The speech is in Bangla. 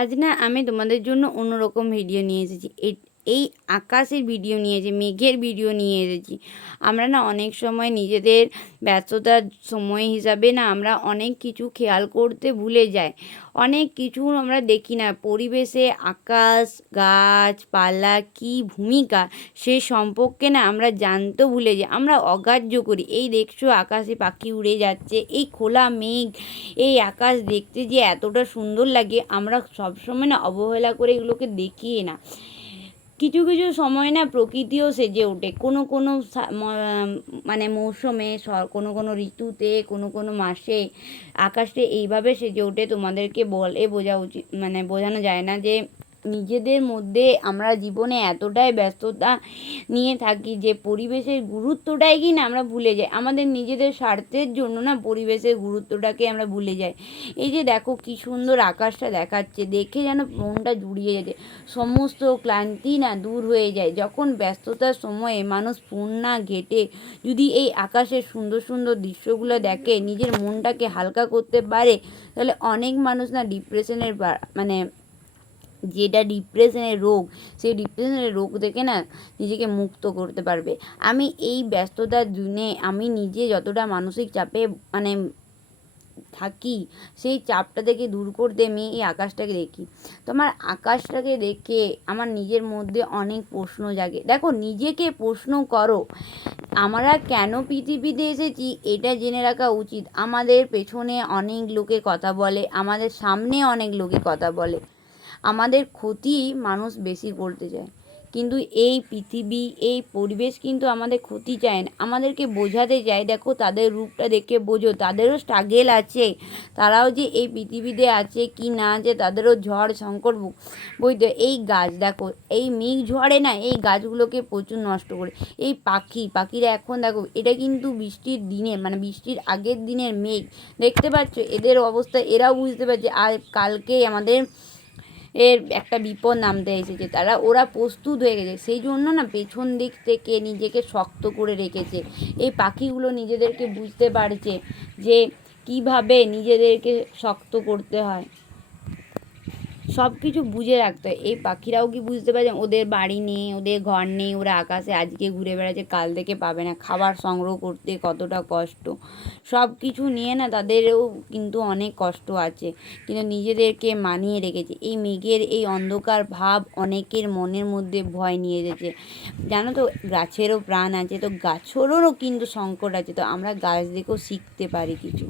আজ না আমি তোমাদের জন্য অন্যরকম ভিডিও নিয়ে এসেছি। এই আকাশের ভিডিও নিয়ে এসেছি, মেঘের ভিডিও নিয়ে এসেছি। আমরা না অনেক সময় নিজেদের ব্যস্ততার সময় হিসাবে না আমরা অনেক কিছু খেয়াল করতে ভুলে যাই। অনেক কিছু আমরা দেখি না। পরিবেশে আকাশ, গাছপালা কী ভূমিকা সে সম্পর্কে না আমরা জানতেও ভুলে যাই। আমরা অগ্রাহ্য করি। এই দেখছো আকাশে পাখি উড়ে যাচ্ছে, এই খোলা মেঘ, এই আকাশ দেখতে যে এতটা সুন্দর লাগে, আমরা সবসময় না অবহেলা করে এগুলোকে দেখি না। কিছু কিছু সময় না প্রকৃতিও সেজে ওঠে কোনো কোনো মানে মৌসুমে, কোনো কোনো ঋতুতে, কোনো কোনো মাসে আকাশটা এইভাবে সেজে ওঠে, তোমাদেরকে বলে বোঝা উচিত মানে বোঝানো যায় না। যে নিজেদের মধ্যে আমরা জীবনে এতটাই ব্যস্ততা নিয়ে থাকি যে পরিবেশের গুরুত্বটাই কি না আমরা ভুলে যাই। আমাদের নিজেদের স্বার্থের জন্য না পরিবেশের গুরুত্বটাকে আমরা ভুলে যাই। এই যে দেখো কি সুন্দর আকাশটা দেখাচ্ছে, দেখে যেন মনটা জুড়িয়ে যাচ্ছে, সমস্ত ক্লান্তি না দূর হয়ে যায়। যখন ব্যস্ততার সময়ে মানুষ ফোন না ঘেঁটে যদি এই আকাশের সুন্দর সুন্দর দৃশ্যগুলো দেখে, নিজের মনটাকে হালকা করতে পারে, তাহলে অনেক মানুষ না ডিপ্রেশনের মানে যেটা ডিপ্রেশনের রোগ, সেই ডিপ্রেশনের রোগ থেকে না নিজেকে মুক্ত করতে পারবে। আমি এই ব্যস্ততার দিনে আমি নিজে যতটা মানসিক চাপে মানে থাকি, সেই চাপটা থেকে দূর করতে আমি এই আকাশটাকে দেখি। তো আমার আকাশটাকে দেখে আমার নিজের মধ্যে অনেক প্রশ্ন জাগে। দেখো, নিজেকে প্রশ্ন করো, আমরা কেন পৃথিবীতে এসেছি এটা জেনে রাখা উচিত। আমাদের পেছনে অনেক লোকে কথা বলে, আমাদের সামনে অনেক লোকে কথা বলে, আমাদের ক্ষতি মানুষ বেশি করতে চায়, কিন্তু এই পৃথিবী, এই পরিবেশ কিন্তু আমাদের ক্ষতি চায় না, আমাদেরকে বোঝাতে চায়। দেখো তাদের রূপটা দেখে বোঝো, তাদেরও স্ট্রাগেল আছে, তারাও যে এই পৃথিবীতে আছে কি না আছে, তাদেরও ঝড় সংকট বইতে। এই গাছ দেখো, এই মেঘ ঝড়ে না এই গাছগুলোকে প্রচুর নষ্ট করে। এই পাখিরা এখন দেখো, এটা কিন্তু বৃষ্টির দিনে মানে বৃষ্টির আগের দিনের মেঘ, দেখতে পাচ্ছ এদের অবস্থা। এরাও বুঝতে পারছে আর কালকেই আমাদের একটা বিপদ নামতে এসেছে, ওরা প্রস্তুত হয়ে গেছে। সেই জন্য না পেছন দিক থেকে নিজেকে শক্ত করে রেখেছে। এই পাখিগুলো নিজেদেরকে বুঝতে পারছে যে কিভাবে নিজেদেরকে শক্ত করতে হয়, সব কিছু বুঝে রাখতে হয়। এই পাখিরাও কি বুঝতে পারছে ওদের বাড়ি নেই, ওদের ঘর নেই, ওরা আকাশে আজকে ঘুরে বেড়াচ্ছে, কাল থেকে পাবে না। খাবার সংগ্রহ করতে কতটা কষ্ট, সব কিছু নিয়ে না তাদেরও কিন্তু অনেক কষ্ট আছে, কিন্তু নিজেদেরকে মানিয়ে রেখেছে। এই মেঘের এই অন্ধকার ভাব অনেকের মনের মধ্যে ভয় নিয়ে এসেছে। জানো তো, গাছেরও প্রাণ আছে, তো গাছেরও কিন্তু সংকট আছে, তো আমরা গাছ দেখেও শিখতে পারি কিছু।